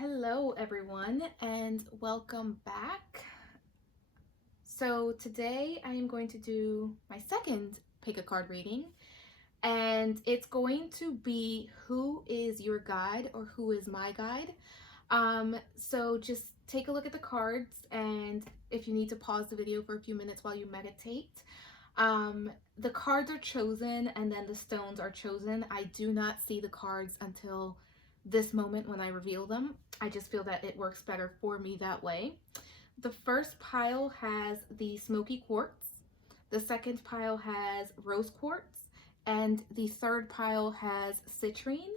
Hello everyone and welcome back. So today I am going to do my second pick a card reading, and it's going to be who is your guide or who is my guide. So just take a look at the cards, and if you need to pause the video for a few minutes while you meditate. The cards are chosen and then the stones are chosen. I do not see the cards until this moment when I reveal them. I just feel that it works better for me that way. The first pile has the Smoky Quartz, the second pile has Rose Quartz, and the third pile has Citrine.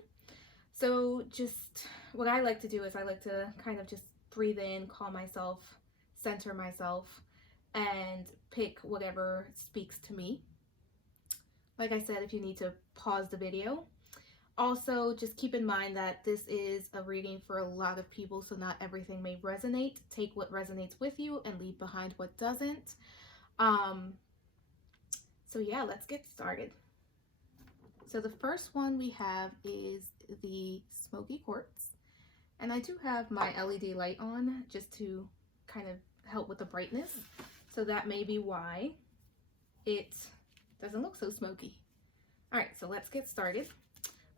So just what I like to do is I like to kind of just breathe in, calm myself, center myself, and pick whatever speaks to me. Like I said, if you need to pause the video. Also, just keep in mind that this is a reading for a lot of people, so not everything may resonate. Take what resonates with you and leave behind what doesn't. So yeah, let's get started. So the first one we have is the Smoky Quartz. And I do have my LED light on just to kind of help with the brightness. So that may be why it doesn't look so smoky. All right, so let's get started.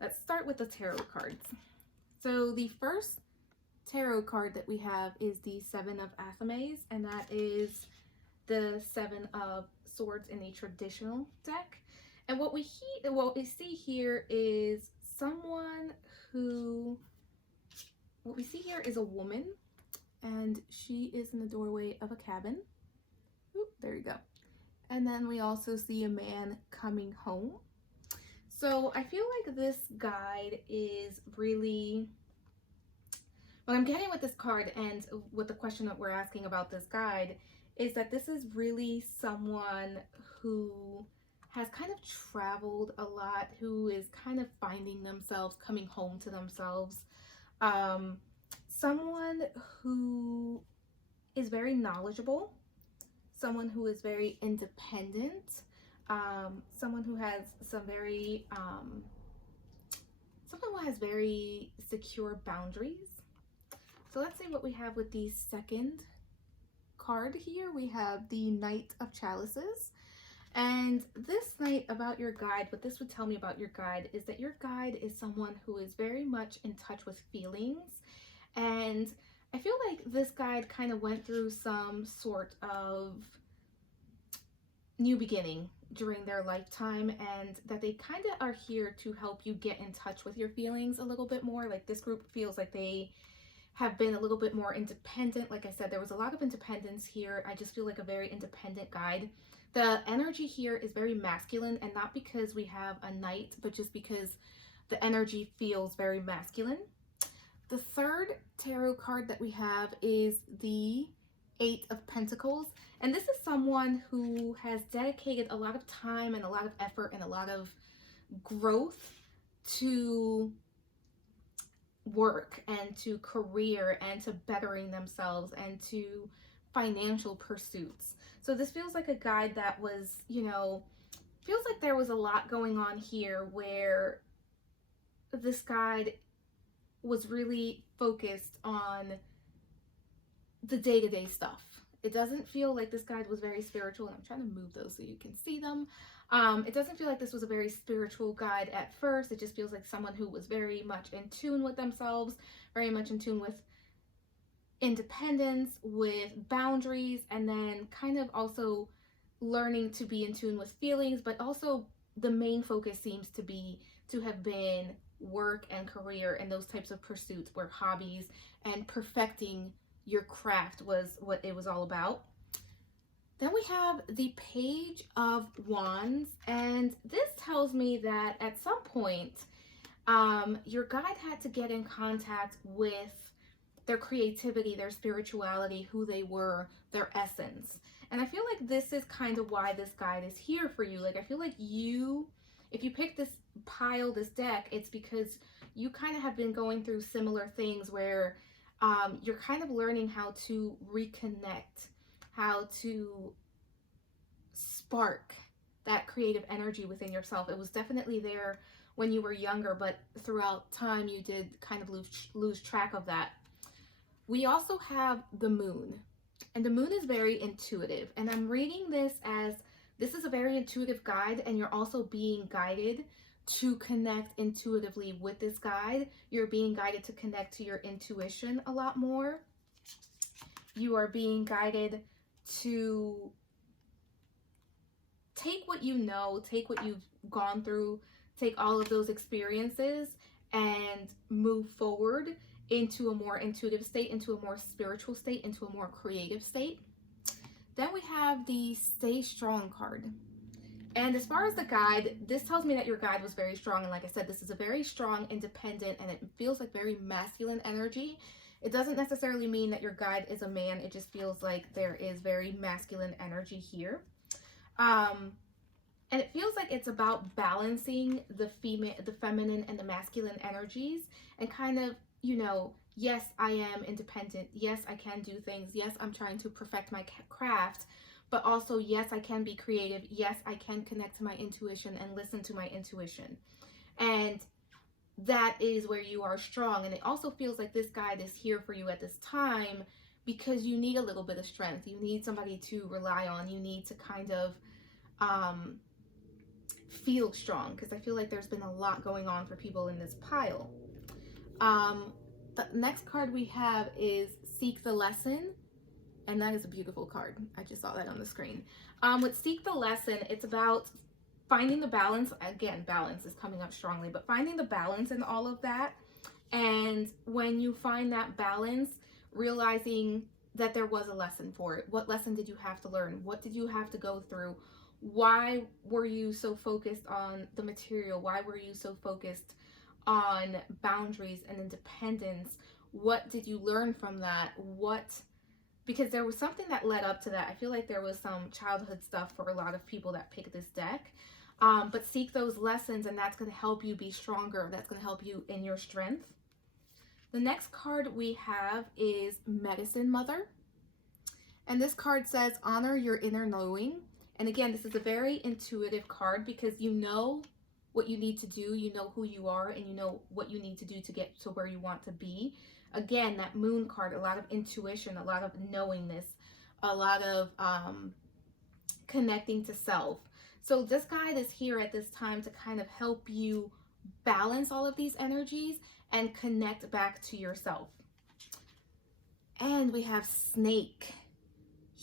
Let's start with the tarot cards. So the first tarot card that we have is the Seven of Athames, and that is the Seven of Swords in a traditional deck. And what we see here is someone who, what we see here is a woman, and she is in the doorway of a cabin. Oop, there you go. And then we also see a man coming home. So I feel like this guide is really, what I'm getting with this card and with the question that we're asking about this guide is that this is really someone who has kind of traveled a lot, who is kind of finding themselves, coming home to themselves. Someone who is very knowledgeable, someone who is very independent, someone who has very secure boundaries. So let's see what we have with the second card here. We have the Knight of Chalices. And this night about your guide, what this would tell me about your guide is that your guide is someone who is very much in touch with feelings. And I feel like this guide kind of went through some sort of new beginning during their lifetime, and that they kind of are here to help you get in touch with your feelings a little bit more. Like this group feels like they have been a little bit more independent. Like I said, there was a lot of independence here. I just feel like a very independent guide. The energy here is very masculine, and not because we have a knight, but just because the energy feels very masculine. The third tarot card that we have is the Eight of Pentacles, and this is someone who has dedicated a lot of time and a lot of effort and a lot of growth to work and to career and to bettering themselves and to financial pursuits. So this feels like a guide that was, feels like there was a lot going on here where this guide was really focused on the day-to-day stuff. It doesn't feel like this guide was very spiritual, and I'm trying to move those so you can see them. It doesn't feel like this was a very spiritual guide at first. It just feels like someone who was very much in tune with themselves, very much in tune with independence, with boundaries, and then kind of also learning to be in tune with feelings, but also the main focus seems to have been work and career and those types of pursuits, where hobbies and perfecting your craft was what it was all about. Then we have the Page of Wands, and this tells me that at some point your guide had to get in contact with their creativity, their spirituality, who they were, their essence. And I feel like this is kind of why this guide is here for you. Like I feel like if you pick this pile, this deck, it's because you kind of have been going through similar things where you're kind of learning how to reconnect, how to spark that creative energy within yourself. It was definitely there when you were younger, but throughout time you did kind of lose track of that. We also have the moon, and the moon is very intuitive. And I'm reading this as this is a very intuitive guide, and you're also being guided to connect intuitively with this guide. You're being guided to connect to your intuition a lot more. You are being guided to take what you know, take what you've gone through, take all of those experiences and move forward into a more intuitive state, into a more spiritual state, into a more creative state. Then we have the Stay Strong card. And as far as the guide, this tells me that your guide was very strong. And like I said, this is a very strong, independent, and it feels like very masculine energy. It doesn't necessarily mean that your guide is a man. It just feels like there is very masculine energy here. And it feels like it's about balancing the feminine and the masculine energies, and kind of, you know, yes, I am independent. Yes, I can do things. Yes, I'm trying to perfect my craft, but also, yes, I can be creative. Yes, I can connect to my intuition and listen to my intuition. And that is where you are strong. And it also feels like this guide is here for you at this time because you need a little bit of strength. You need somebody to rely on. You need to kind of feel strong, because I feel like there's been a lot going on for people in this pile. The next card we have is Seek the Lesson, and that is a beautiful card. I just saw that on the screen. With Seek the Lesson, it's about finding the balance. Again, balance is coming up strongly, but finding the balance in all of that. And when you find that balance, realizing that there was a lesson for it. What lesson did you have to learn? What did you have to go through? Why were you so focused on the material? Why were you so focused on boundaries and independence? What did you learn from that? Because there was something that led up to that. I feel like there was some childhood stuff for a lot of people that pick this deck. But seek those lessons, and that's going to help you be stronger. That's going to help you in your strength. The next card we have is Medicine Mother. And this card says, honor your inner knowing. And again, this is a very intuitive card because you know what you need to do, you know who you are, and you know what you need to do to get to where you want to be. Again, that Moon card, a lot of intuition, a lot of knowingness, a lot of connecting to self. So this guide is here at this time to kind of help you balance all of these energies and connect back to yourself. And we have Snake.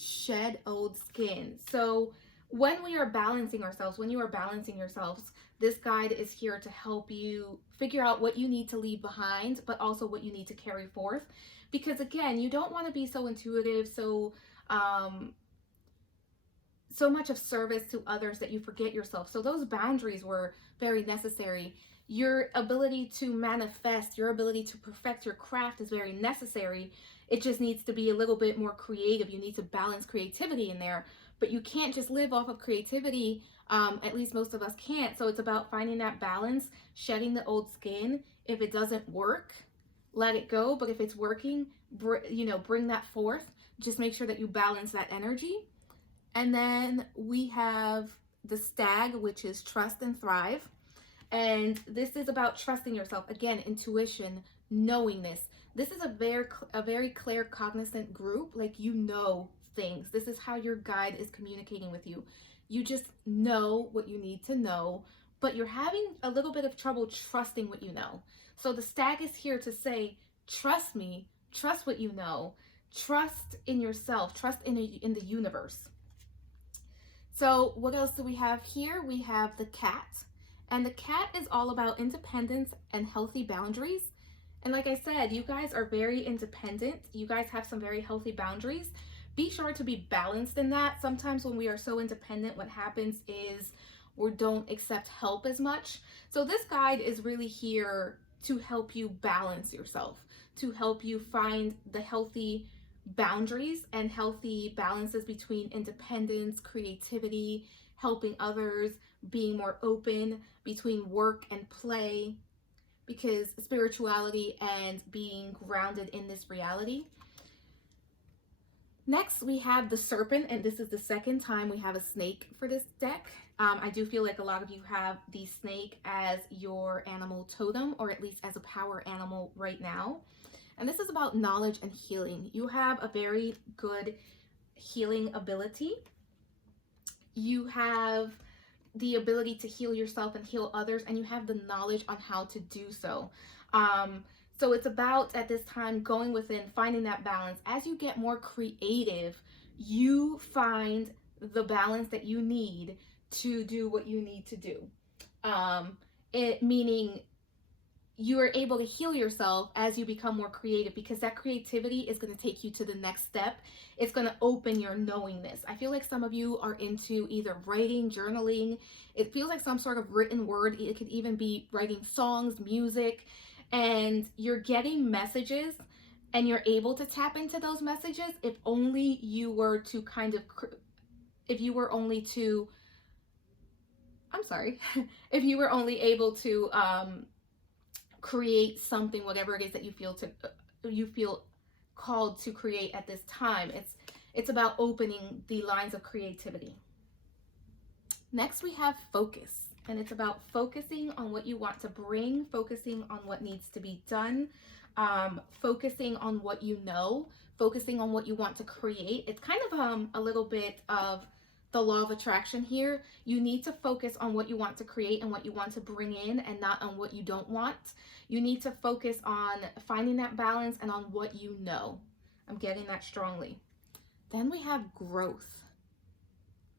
Shed old skin. So when we are balancing ourselves, when you are balancing yourselves, this guide is here to help you figure out what you need to leave behind, but also what you need to carry forth. Because again, you don't want to be so intuitive, so much of service to others that you forget yourself. So those boundaries were very necessary. Your ability to manifest, your ability to perfect your craft is very necessary. It just needs to be a little bit more creative. You need to balance creativity in there, but you can't just live off of creativity. At least most of us can't. So it's about finding that balance, shedding the old skin. If it doesn't work, let it go. But if it's working, bring that forth. Just make sure that you balance that energy. And then we have the Stag, which is Trust and Thrive. And this is about trusting yourself. Again, intuition, knowingness. This is a very clear, cognizant group. Like, you know things. This is how your guide is communicating with you. You just know what you need to know, but you're having a little bit of trouble trusting what you know. So the Stag is here to say, trust me, trust what you know, trust in yourself, trust in the universe. So what else do we have here? We have the Cat. And the Cat is all about independence and healthy boundaries. And like I said, you guys are very independent. You guys have some very healthy boundaries. Be sure to be balanced in that. Sometimes when we are so independent, what happens is we don't accept help as much. So this guide is really here to help you balance yourself, to help you find the healthy boundaries and healthy balances between independence, creativity, helping others, being more open, between work and play, because spirituality and being grounded in this reality. Next, we have the Serpent, and this is the second time we have a snake for this deck. I do feel like a lot of you have the snake as your animal totem, or at least as a power animal right now. And this is about knowledge and healing. You have a very good healing ability. You have the ability to heal yourself and heal others, and you have the knowledge on how to do so. So it's about, at this time, going within, finding that balance. As you get more creative, you find the balance that you need to do what you need to do. Meaning you are able to heal yourself as you become more creative, because that creativity is going to take you to the next step. It's going to open your knowingness. I feel like some of you are into either writing, journaling. It feels like some sort of written word. It could even be writing songs, music, and you're getting messages and you're able to tap into those messages if only you were to if you were only able to create something, whatever it is that you feel called to create at this time. It's about opening the lines of creativity. Next, we have focus, and it's about focusing on what you want to bring, focusing on what needs to be done, focusing on what you know, focusing on what you want to create. It's kind of a little bit of the law of attraction here. You need to focus on what you want to create and what you want to bring in, and not on what you don't want. You need to focus on finding that balance and on what you know. I'm getting that strongly. Then we have growth.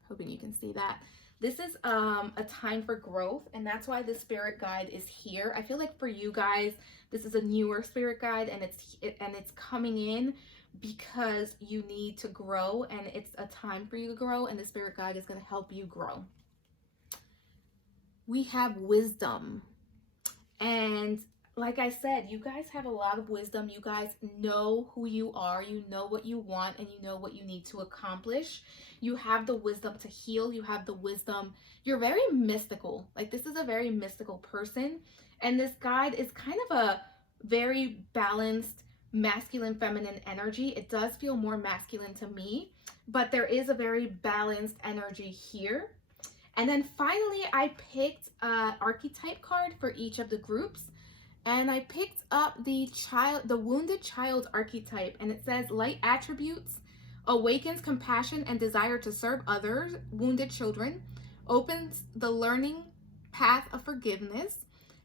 Hoping you can see that. This is a time for growth, and that's why the spirit guide is here. I feel like for you guys, this is a newer spirit guide, and it's coming in because you need to grow, and it's a time for you to grow, and the spirit guide is going to help you grow. We have wisdom, and like I said, you guys have a lot of wisdom. You guys know who you are, you know what you want, and you know what you need to accomplish. You have the wisdom to heal. You have the wisdom. You're very mystical. Like, this is a very mystical person, and this guide is kind of a very balanced masculine feminine energy. It does feel more masculine to me, but there is a very balanced energy here. And then finally, I picked an archetype card for each of the groups, and I picked up the wounded child archetype, and it says light attributes awakens compassion and desire to serve others, wounded children, opens the learning path of forgiveness.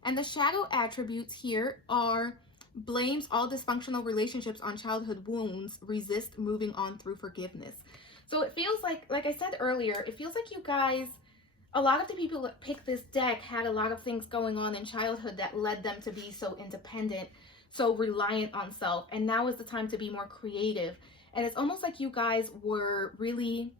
And the shadow attributes here are blames all dysfunctional relationships on childhood wounds, resist moving on through forgiveness. So it feels like I said earlier, it feels like you guys, a lot of the people that picked this deck had a lot of things going on in childhood that led them to be so independent, so reliant on self. And now is the time to be more creative. And it's almost like you guys were really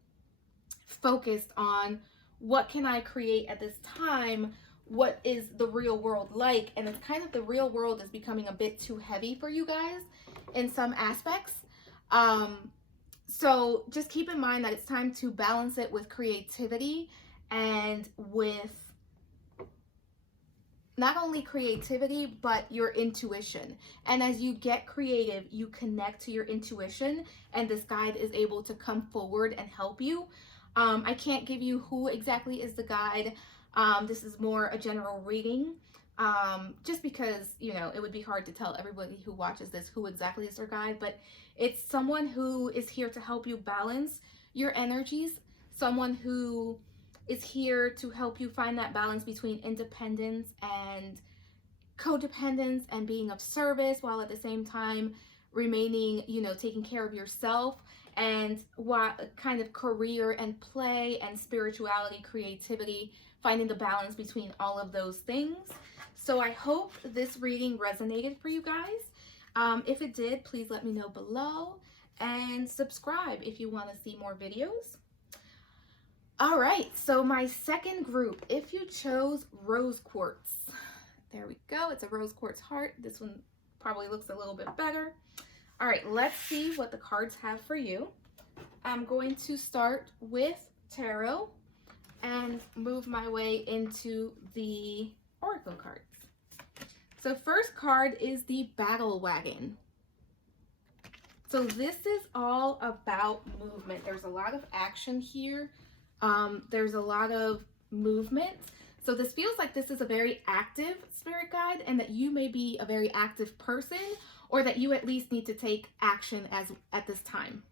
focused on, what can I create at this time? What is the real world like? And it's kind of, the real world is becoming a bit too heavy for you guys in some aspects. So just keep in mind that it's time to balance it with creativity, and with not only creativity, but your intuition. And as you get creative, you connect to your intuition, and this guide is able to come forward and help you. I can't give you who exactly is the guide. This is more a general reading, just because, you know, it would be hard to tell everybody who watches this who exactly is their guide, but it's someone who is here to help you balance your energies, someone who is here to help you find that balance between independence and codependence, and being of service, while at the same time remaining, you know, taking care of yourself, and what kind of career and play and spirituality, creativity, finding the balance between all of those things. So I hope this reading resonated for you guys. If it did, please let me know below, and subscribe if you want to see more videos. All right, so my second group, if you chose rose quartz, there we go. It's a rose quartz heart. This one probably looks a little bit better. All right, let's see what the cards have for you. I'm going to start with tarot and move my way into the oracle cards. So first card is the battle wagon. So this is all about movement. There's a lot of action here. There's a lot of movement. So this feels like this is a very active spirit guide, and that you may be a very active person, or that you at least need to take action at this time.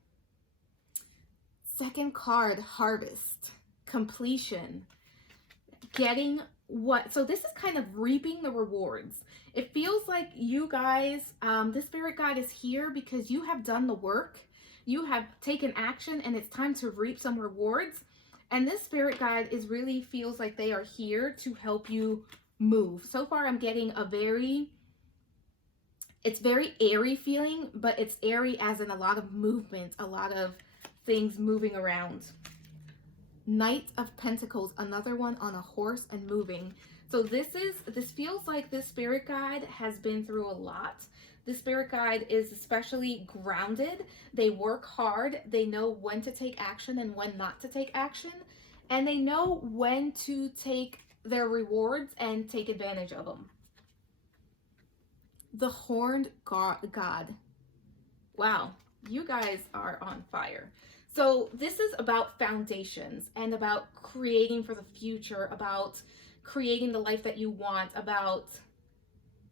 Second card, harvest, completion, getting what, so this is kind of reaping the rewards. It feels like you guys, this spirit guide is here because you have done the work, you have taken action, and it's time to reap some rewards. And this spirit guide is really feels like they are here to help you move. So far I'm getting it's very airy feeling, but it's airy as in a lot of movement, a lot of things moving around. Knight of Pentacles, another one on a horse and moving. So this feels like this spirit guide has been through a lot. This spirit guide is especially grounded. They work hard. They know when to take action and when not to take action. And they know when to take their rewards and take advantage of them. The Horned God. Wow, you guys are on fire. So this is about foundations and about creating for the future, about creating the life that you want, about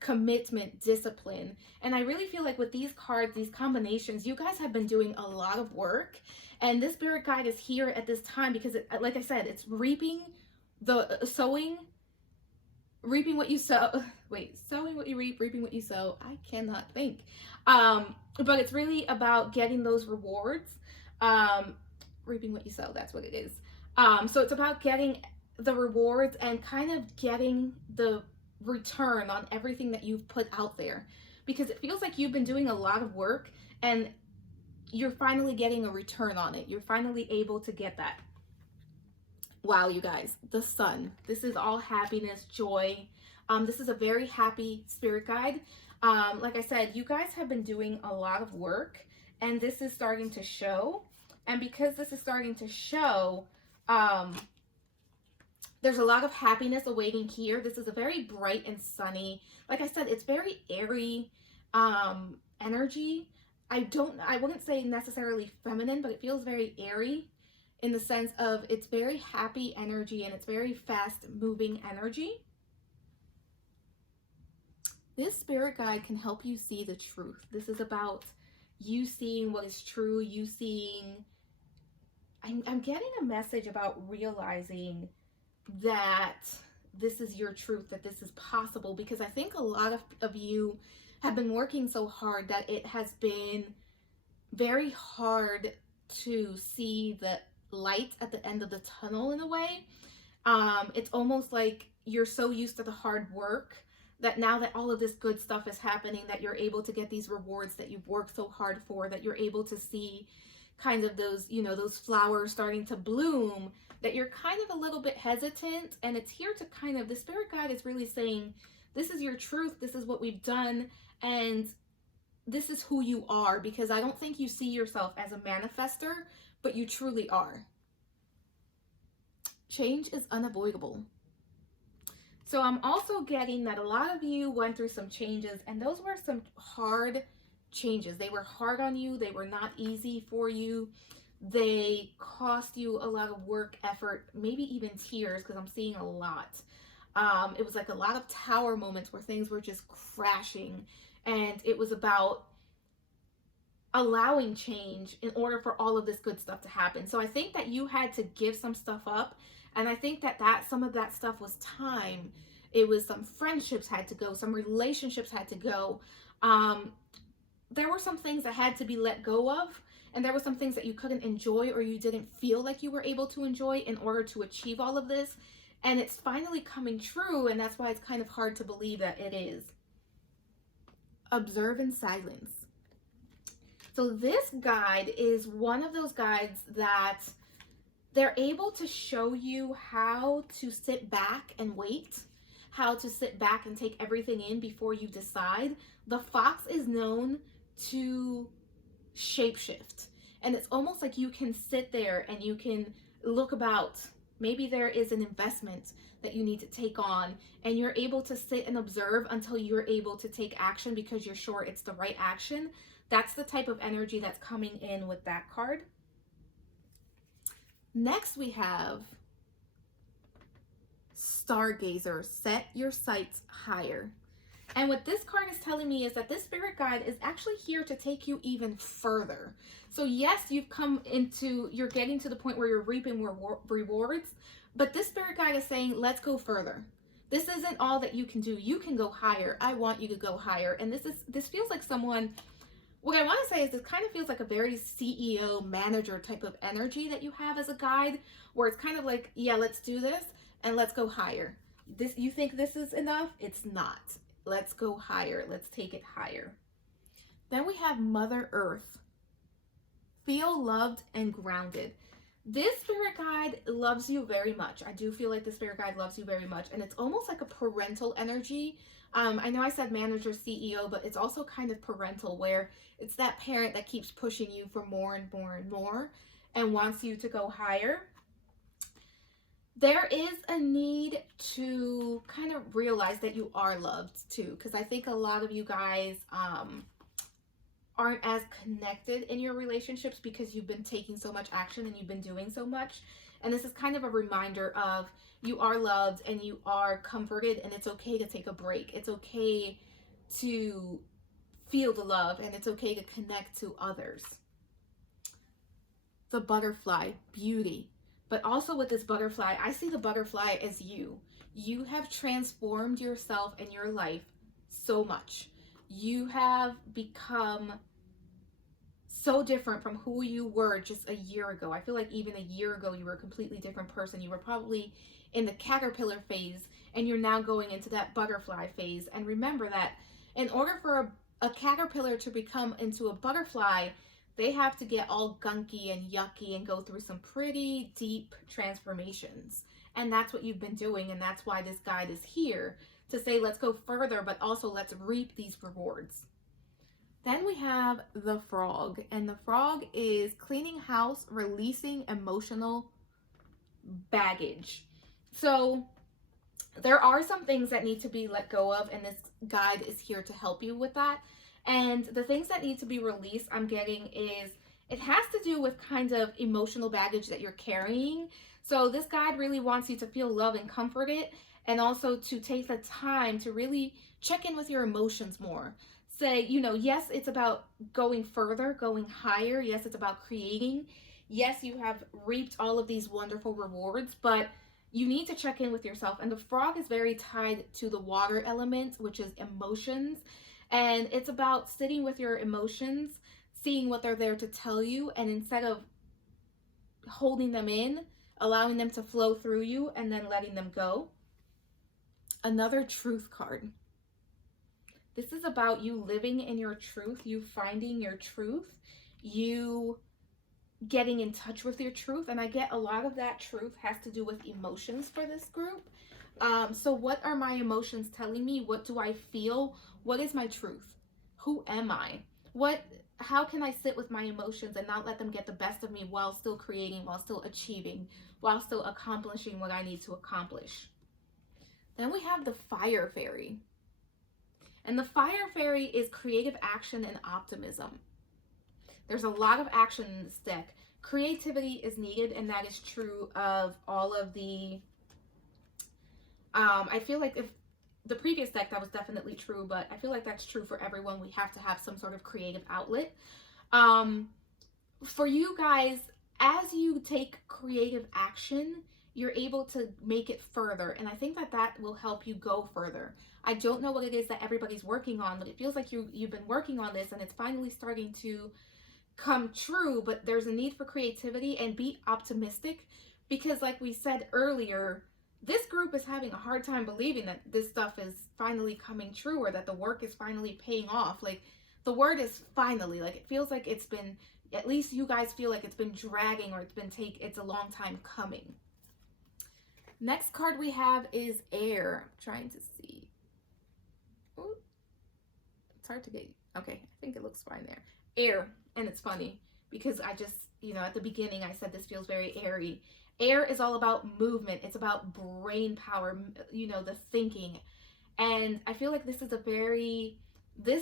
commitment, discipline. And I really feel like with these cards, these combinations, you guys have been doing a lot of work. And this spirit guide is here at this time because, like I said, it's reaping reaping what you sow. Wait, sowing what you reap, reaping what you sow. I cannot think. But it's really about getting those rewards. Reaping what you sow, that's what it is. So it's about getting the rewards and kind of getting the return on everything that you've put out there, because it feels like you've been doing a lot of work and you're finally getting a return on it. You're finally able to get that. Wow, you guys, the Sun. This is all happiness, joy. This is a very happy spirit guide. Like I said, you guys have been doing a lot of work and this is starting to show. And because this is starting to show, there's a lot of happiness awaiting here. This is a very bright and sunny, like I said, it's very airy energy. I wouldn't say necessarily feminine, but it feels very airy in the sense of it's very happy energy and it's very fast moving energy. This spirit guide can help you see the truth. This is about you seeing what is true, you seeing, I'm getting a message about realizing that this is your truth, that this is possible, because I think a lot of you have been working so hard that it has been very hard to see the light at the end of the tunnel in a way. It's almost like you're so used to the hard work that now that all of this good stuff is happening, that you're able to get these rewards that you've worked so hard for, that you're able to see kind of those, you know, those flowers starting to bloom, that you're kind of a little bit hesitant. And it's here to kind of, the spirit guide is really saying, this is your truth, this is what we've done, and this is who you are, because I don't think you see yourself as a manifester, but you truly are. Change is unavoidable. So I'm also getting that a lot of you went through some changes, and those were some hard changes. They were hard on you. They were not easy for you. They cost you a lot of work, effort, maybe even tears, because I'm seeing a lot. It was like a lot of tower moments where things were just crashing, and it was about allowing change in order for all of this good stuff to happen. So I think that you had to give some stuff up, and I think that some of that stuff was time. It was some friendships had to go, some relationships had to go. There were some things that had to be let go of, and there were some things that you couldn't enjoy or you didn't feel like you were able to enjoy in order to achieve all of this. And it's finally coming true, and that's why it's kind of hard to believe that it is. Observe in silence. So this guide is one of those guides that they're able to show you how to sit back and wait, how to sit back and take everything in before you decide. The fox is known to shapeshift, and it's almost like you can sit there and you can look about. Maybe there is an investment that you need to take on, and you're able to sit and observe until you're able to take action because you're sure it's the right action. That's the type of energy that's coming in with that card. Next we have Stargazer, set your sights higher. And what this card is telling me is that this spirit guide is actually here to take you even further. So yes, you're getting to the point where you're reaping rewards, but this spirit guide is saying, let's go further. This isn't all that you can do. You can go higher. I want you to go higher. And this feels like someone, what I want to say is this kind of feels like a very CEO manager type of energy that you have as a guide, where it's kind of like, yeah, let's do this and let's go higher. You think this is enough? It's not. Let's go higher. Let's take it higher. Then we have Mother Earth. Feel loved and grounded. This spirit guide loves you very much. I do feel like the spirit guide loves you very much. And it's almost like a parental energy. I know I said manager, CEO, but it's also kind of parental, where it's that parent that keeps pushing you for more and more and more and wants you to go higher. There is a need to kind of realize that you are loved too, because I think a lot of you guys aren't as connected in your relationships because you've been taking so much action and you've been doing so much. And this is kind of a reminder of you are loved and you are comforted, and it's okay to take a break. It's okay to feel the love, and it's okay to connect to others. The butterfly, beauty. But also with this butterfly, I see the butterfly as you. You have transformed yourself and your life so much. You have become so different from who you were just a year ago. I feel like even a year ago, you were a completely different person. You were probably in the caterpillar phase, and you're now going into that butterfly phase. And remember that in order for a caterpillar to become into a butterfly, they have to get all gunky and yucky and go through some pretty deep transformations. And that's what you've been doing. And that's why this guide is here to say, let's go further, but also let's reap these rewards. Then we have the frog. And the frog is cleaning house, releasing emotional baggage. So there are some things that need to be let go of, and this guide is here to help you with that. And the things that need to be released, I'm getting, is it has to do with kind of emotional baggage that you're carrying. So this guide really wants you to feel love and comforted, and also to take the time to really check in with your emotions more. Say, yes, it's about going further, going higher. Yes, it's about creating. Yes, you have reaped all of these wonderful rewards, but you need to check in with yourself. And the frog is very tied to the water element, which is emotions. And it's about sitting with your emotions, seeing what they're there to tell you, and instead of holding them in, allowing them to flow through you and then letting them go. Another truth card. This is about you living in your truth, you finding your truth, you getting in touch with your truth. And I get a lot of that truth has to do with emotions for this group. So what are my emotions telling me? What do I feel? What is my truth? Who am I? How can I sit with my emotions and not let them get the best of me while still creating, while still achieving, while still accomplishing what I need to accomplish? Then we have the fire fairy. And the fire fairy is creative action and optimism. There's a lot of action in this deck. Creativity is needed, and that is true of all of the I feel like if the previous deck, that was definitely true, but I feel like that's true for everyone. We have to have some sort of creative outlet. For you guys, as you take creative action, you're able to make it further. And I think that will help you go further. I don't know what it is that everybody's working on, but it feels like you've been working on this and it's finally starting to come true. But there's a need for creativity, and be optimistic, because like we said earlier, this group is having a hard time believing that this stuff is finally coming true, or that the work is finally paying off. Like, the word is finally. Like, it feels like it's been, at least you guys feel like it's been dragging, or it's a long time coming. Next card we have is air. I'm trying to see. Ooh, it's hard to get. Okay, I think it looks fine there. Air. And it's funny because I just, at the beginning I said this feels very airy. Air is all about movement. It's about brain power, the thinking. And I feel like this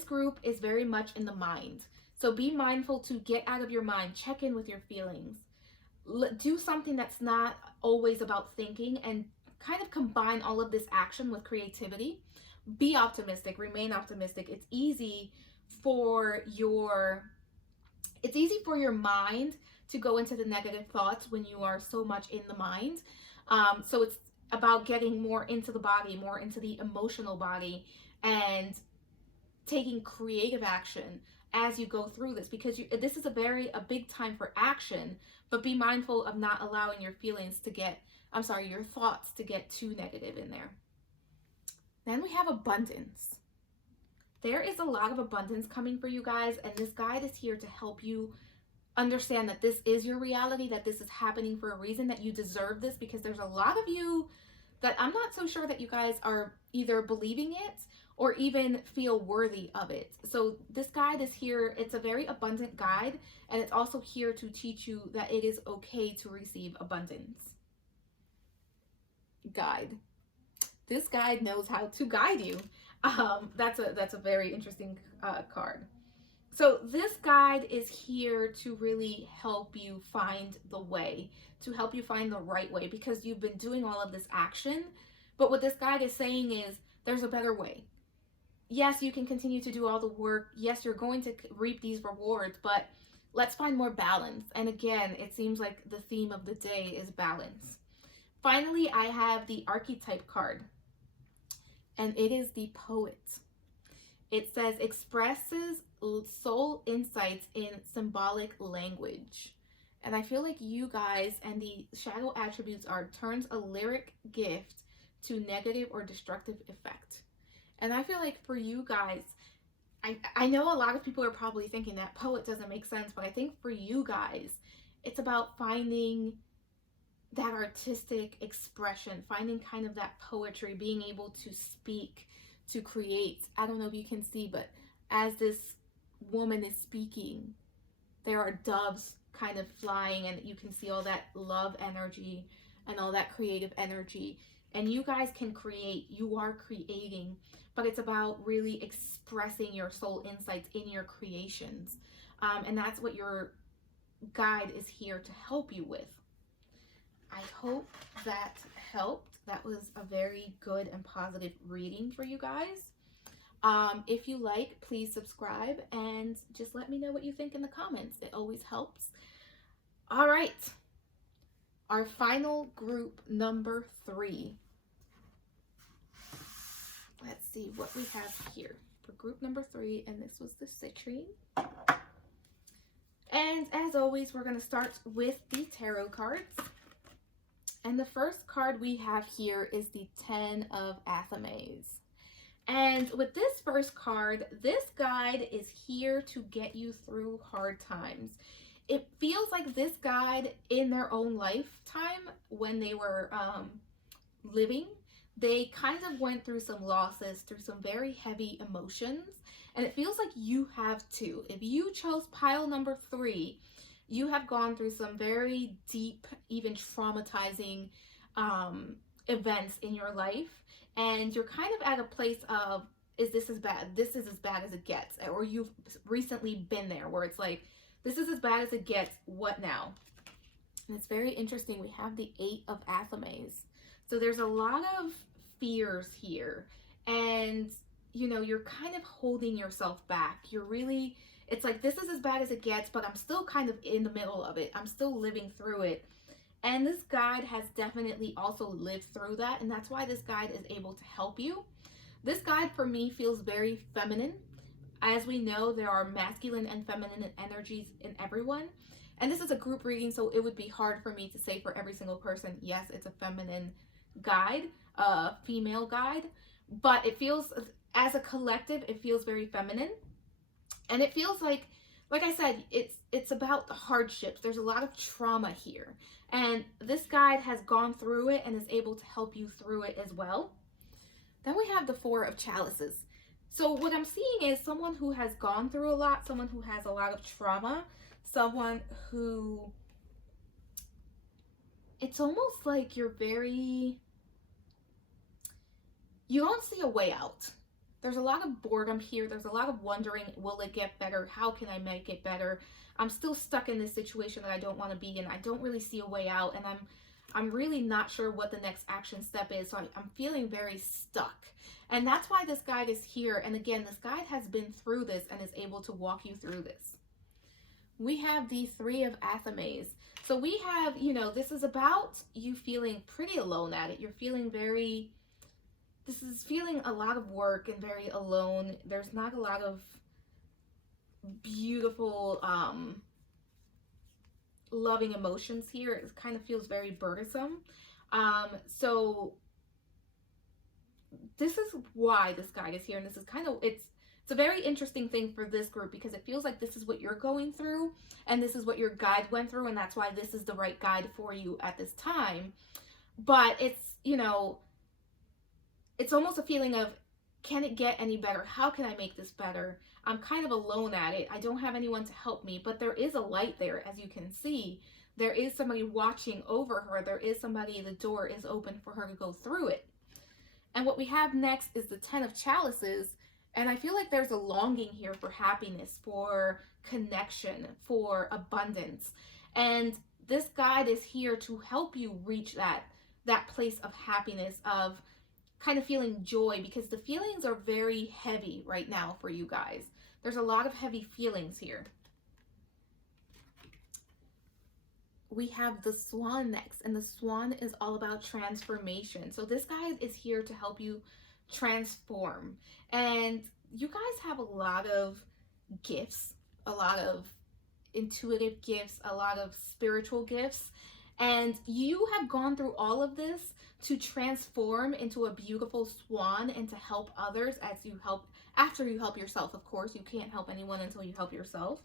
group is very much in the mind. So be mindful to get out of your mind, check in with your feelings. Do something that's not always about thinking, and kind of combine all of this action with creativity. be optimistic, remain optimistic. It's easy for your mind to go into the negative thoughts when you are so much in the mind. So it's about getting more into the body, more into the emotional body, and taking creative action as you go through this, because this is a big time for action, but be mindful of not allowing your your thoughts to get too negative in there. Then we have abundance. There is a lot of abundance coming for you guys, and this guide is here to help you understand that this is your reality, that this is happening for a reason, that you deserve this, because there's a lot of you that I'm not so sure that you guys are either believing it or even feel worthy of it. So this guide is here. It's a very abundant guide, and it's also here to teach you that it is okay to receive abundance. Guide. This guide knows how to guide you. That's a very interesting card. So this guide is here to really help you find the way, to help you find the right way, because you've been doing all of this action. But what this guide is saying is there's a better way. Yes, you can continue to do all the work. Yes, you're going to reap these rewards, but let's find more balance. And again, it seems like the theme of the day is balance. Finally, I have the archetype card, and it is the poet. It says expresses soul insights in symbolic language. And I feel like you guys and the shadow attributes turns a lyric gift to negative or destructive effect. And I feel like for you guys, I know a lot of people are probably thinking that poet doesn't make sense, but I think for you guys, it's about finding that artistic expression, finding kind of that poetry, being able to speak, to create. I don't know if you can see, but as this woman is speaking, there are doves kind of flying, and you can see all that love energy and all that creative energy. And you guys can create, you are creating, but it's about really expressing your soul insights in your creations. And that's what your guide is here to help you with. I hope that helped. That was a very good and positive reading for you guys. If you like, please subscribe and just let me know what you think in the comments. It always helps. All right. Our final group, number 3. Let's see what we have here for group number 3, and this was the Citrine. And as always, we're going to start with the tarot cards. And the first card we have here is the 10 of Athames. And with this first card, this guide is here to get you through hard times. It feels like this guide in their own lifetime, when they were living, they kind of went through some losses, through some very heavy emotions. And it feels like you have too. If you chose pile number 3, you have gone through some very deep, even traumatizing events in your life. And you're kind of at a place of, is this as bad? This is as bad as it gets. Or you've recently been there where it's like, this is as bad as it gets. What now? And it's very interesting. We have the 8 of Athames. So there's a lot of fears here. And, you know, you're kind of holding yourself back. You're really, it's like, this is as bad as it gets, but I'm still kind of in the middle of it. I'm still living through it. And this guide has definitely also lived through that. And that's why this guide is able to help you. This guide for me feels very feminine. As we know, there are masculine and feminine energies in everyone. And this is a group reading, so it would be hard for me to say for every single person, yes, it's a feminine guide, a female guide. But it feels, as a collective, it feels very feminine. And it feels like I said, it's about the hardships. There's a lot of trauma here. And this guide has gone through it and is able to help you through it as well. Then we have the 4 of Chalices. So what I'm seeing is someone who has gone through a lot, someone who has a lot of trauma, someone who, it's almost like you don't see a way out. There's a lot of boredom here. There's a lot of wondering, will it get better? How can I make it better? I'm still stuck in this situation that I don't want to be in. I don't really see a way out, and I'm really not sure what the next action step is. So I'm feeling very stuck. And that's why this guide is here. And again, this guide has been through this and is able to walk you through this. We have the Three of Athames. So we have, you know, this is about you feeling pretty alone at it. You're feeling very, this is feeling a lot of work and very alone. There's not a lot of beautiful, loving emotions here. It kind of feels very burdensome. So this is why this guide is here. And this is kind of, it's a very interesting thing for this group because it feels like this is what you're going through and this is what your guide went through. And that's why this is the right guide for you at this time. But it's, you know, it's almost a feeling of, can it get any better? How can I make this better? I'm kind of alone at it. I don't have anyone to help me, but there is a light there, as you can see. There is somebody watching over her. There is somebody, the door is open for her to go through it. And what we have next is the Ten of Chalices. And I feel like there's a longing here for happiness, for connection, for abundance. And this guide is here to help you reach that place of happiness, of kind of feeling joy, because the feelings are very heavy right now for you guys. There's a lot of heavy feelings here. We have the Swan next, and the Swan is all about transformation. So this guide is here to help you transform. And you guys have a lot of gifts, a lot of intuitive gifts, a lot of spiritual gifts. And you have gone through all of this to transform into a beautiful swan and to help others after you help yourself. Of course, you can't help anyone until you help yourself.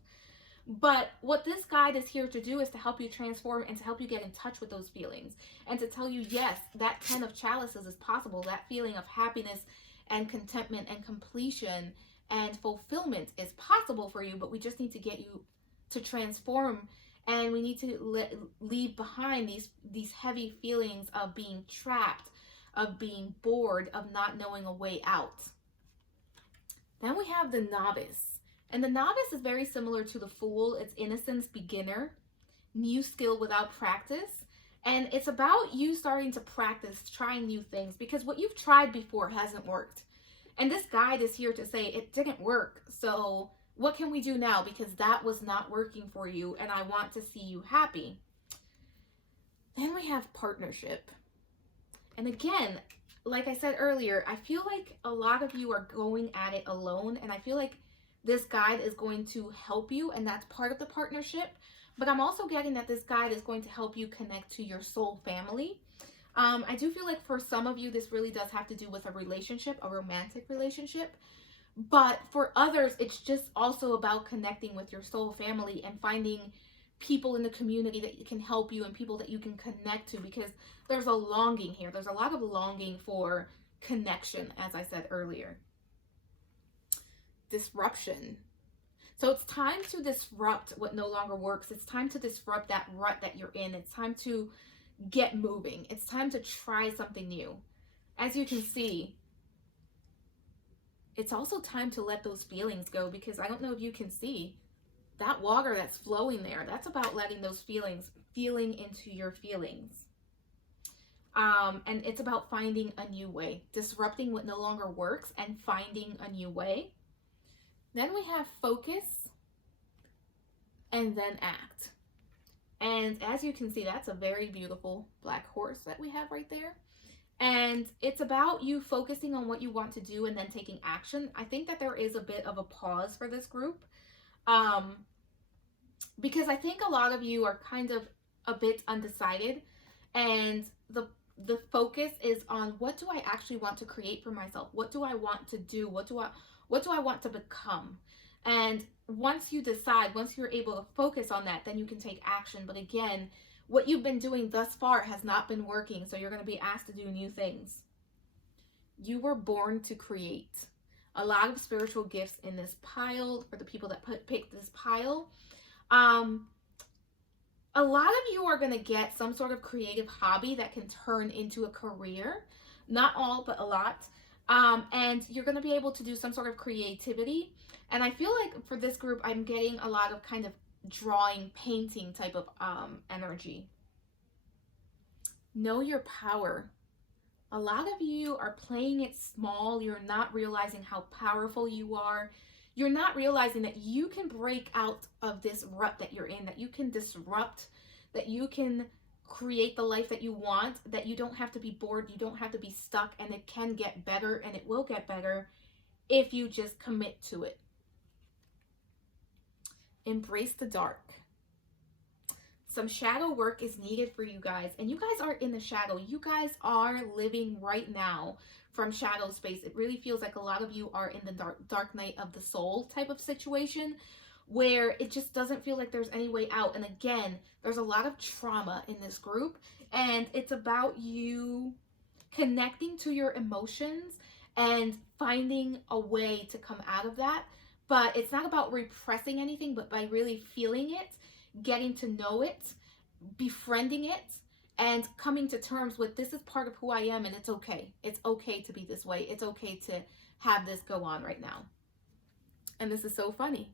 But what this guide is here to do is to help you transform and to help you get in touch with those feelings and to tell you, yes, that Ten of Chalices is possible. That feeling of happiness and contentment and completion and fulfillment is possible for you, but we just need to get you to transform, and we need to leave behind these heavy feelings of being trapped, of being bored, of not knowing a way out. Then we have the Novice. And the Novice is very similar to the Fool. It's innocence, beginner, new skill without practice. And it's about you starting to practice, trying new things, because what you've tried before hasn't worked. And this guide is here to say it didn't work. So what can we do now? Because that was not working for you, and I want to see you happy. Then we have partnership. And again, like I said earlier, I feel like a lot of you are going at it alone, and I feel like this guide is going to help you, and that's part of the partnership. But I'm also getting that this guide is going to help you connect to your soul family. I do feel like for some of you, this really does have to do with a relationship, a romantic relationship. But for others, it's just also about connecting with your soul family and finding people in the community that can help you and people that you can connect to, because there's a longing here. There's a lot of longing for connection, as I said earlier. Disruption. So it's time to disrupt what no longer works. It's time to disrupt that rut that you're in. It's time to get moving. It's time to try something new. As you can see, it's also time to let those feelings go, because I don't know if you can see that water that's flowing there. That's about letting those feelings, feeling into your feelings. And it's about finding a new way, disrupting what no longer works and finding a new way. Then we have focus and then act. And as you can see, that's a very beautiful black horse that we have right there. And it's about you focusing on what you want to do and then taking action. I think that there is a bit of a pause for this group, because I think a lot of you are kind of a bit undecided, and the focus is on, what do I actually want to create for myself? What do I want to do? What do I want to become? And once you decide, once you're able to focus on that, then you can take action. But again, what you've been doing thus far has not been working, so you're going to be asked to do new things. You were born to create. A lot of spiritual gifts in this pile for the people that picked this pile. A lot of you are going to get some sort of creative hobby that can turn into a career. Not all, but a lot. And you're going to be able to do some sort of creativity. And I feel like for this group, I'm getting a lot of kind of drawing, painting type of energy. Know your power. A lot of you are playing it small. You're not realizing how powerful you are. You're not realizing that you can break out of this rut that you're in, that you can disrupt, that you can create the life that you want, that you don't have to be bored, you don't have to be stuck, and it can get better, and it will get better if you just commit to it. Embrace the dark. Some shadow work is needed for you guys, and you guys are in the shadow. You guys are living right now from shadow space. It really feels like a lot of you are in the dark night of the soul type of situation, where it just doesn't feel like there's any way out. And again, there's a lot of trauma in this group, and it's about you connecting to your emotions and finding a way to come out of that. But it's not about repressing anything, but by really feeling it, getting to know it, befriending it, and coming to terms with, this is part of who I am, and it's okay. It's okay to be this way. It's okay to have this go on right now. And this is so funny.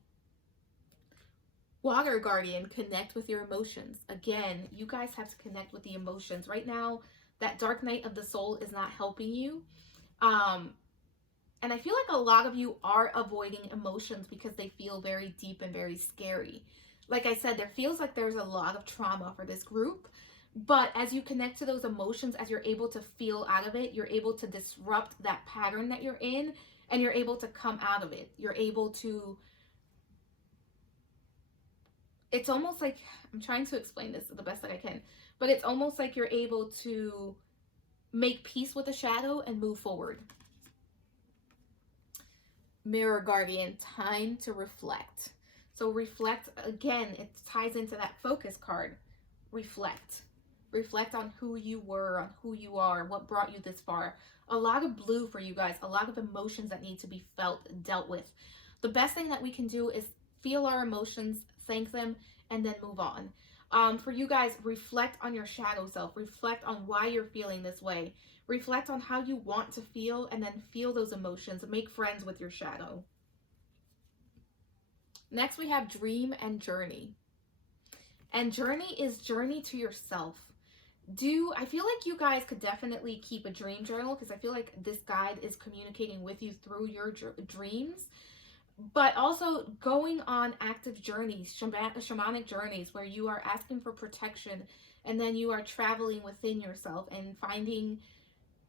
Water Guardian, connect with your emotions. Again, you guys have to connect with the emotions. Right now, that dark night of the soul is not helping you. And I feel like a lot of you are avoiding emotions because they feel very deep and very scary. Like I said, there feels like there's a lot of trauma for this group. But as you connect to those emotions, as you're able to feel out of it, you're able to disrupt that pattern that you're in, and you're able to come out of it. You're able to, it's almost like, I'm trying to explain this the best that I can, but it's almost like you're able to make peace with the shadow and move forward. Mirror Guardian, time to reflect. So reflect, again, it ties into that focus card. Reflect. Reflect on who you were, on who you are, what brought you this far. A lot of blue for you guys, a lot of emotions that need to be felt, dealt with. The best thing that we can do is feel our emotions, thank them, and then move on. For you guys, reflect on your shadow self. Reflect on why you're feeling this way. Reflect on how you want to feel, and then feel those emotions. Make friends with your shadow. Next, we have Dream and Journey. And Journey is journey to yourself. I feel like you guys could definitely keep a dream journal, because I feel like this guide is communicating with you through your dreams. But also going on active journeys, shamanic journeys, where you are asking for protection, and then you are traveling within yourself and finding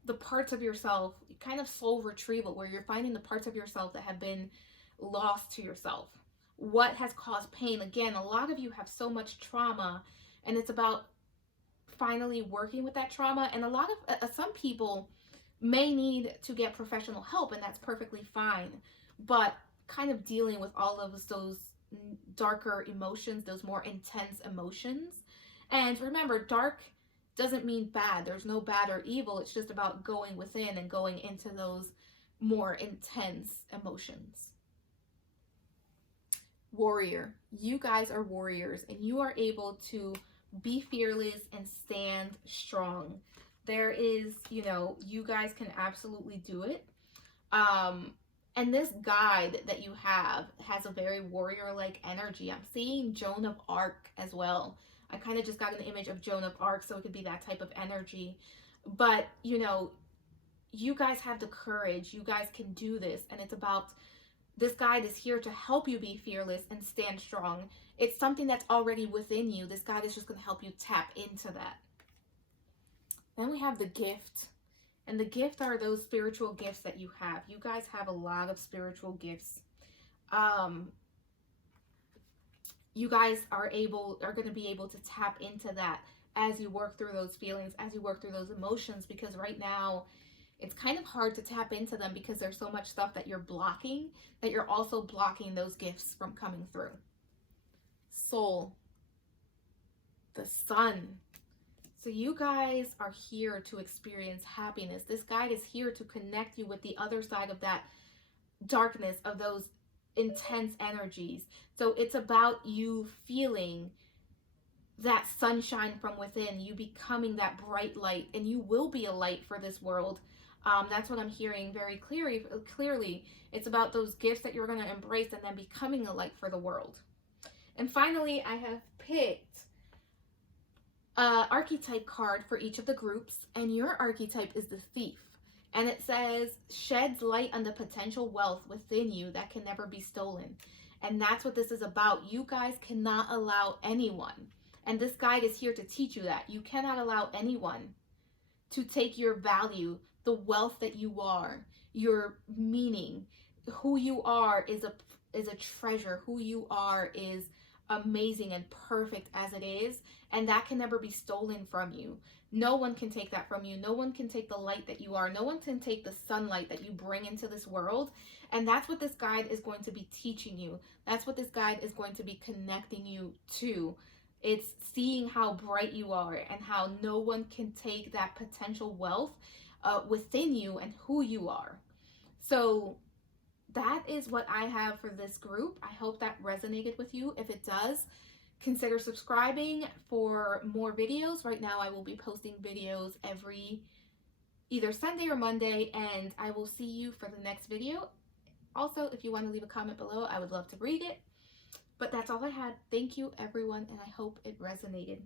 the parts of yourself, kind of soul retrieval, where you're finding the parts of yourself that have been lost to yourself. What has caused pain? Again, a lot of you have so much trauma, and it's about finally working with that trauma. And a lot of some people may need to get professional help, and that's perfectly fine. But kind of dealing with all of those darker emotions, those more intense emotions. And remember, dark doesn't mean bad. There's no bad or evil. It's just about going within and going into those more intense emotions. Warrior. You guys are warriors, and you are able to be fearless and stand strong. There is, you guys can absolutely do it. And this guide that you have has a very warrior-like energy. I'm seeing Joan of Arc as well. I kind of just got an image of Joan of Arc, so it could be that type of energy. But, you guys have the courage. You guys can do this. And it's about, this guide is here to help you be fearless and stand strong. It's something that's already within you. This guide is just going to help you tap into that. Then we have the gift. And the gift are those spiritual gifts that you have. You guys have a lot of spiritual gifts. You guys are going to be able to tap into that as you work through those feelings, as you work through those emotions, because right now it's kind of hard to tap into them because there's so much stuff that you're blocking, that you're also blocking those gifts from coming through. Soul. The sun. So you guys are here to experience happiness. This guide is here to connect you with the other side of that darkness, of those intense energies. So it's about you feeling that sunshine from within, you becoming that bright light, and you will be a light for this world. That's what I'm hearing very clearly. It's about those gifts that you're going to embrace and then becoming a light for the world. And finally, I have picked archetype card for each of the groups, and your archetype is the thief. And it says, sheds light on the potential wealth within you that can never be stolen. And that's what this is about. You guys cannot allow anyone, and this guide is here to teach you that. You cannot allow anyone to take your value, the wealth that you are, your meaning. Who you are is a treasure. Who you are is amazing and perfect as it is, and that can never be stolen from you. No one can take that from you. No one can take the light that you are. No one can take the sunlight that you bring into this world. And that's what this guide is going to be teaching you. That's what this guide is going to be connecting you to. It's seeing how bright you are and how no one can take that potential wealth within you and who you are. So that is what I have for this group. I hope that resonated with you. If it does, consider subscribing for more videos. Right now I will be posting videos every either Sunday or Monday, and I will see you for the next video. Also, if you want to leave a comment below, I would love to read it. But that's all I had. Thank you, everyone, and I hope it resonated.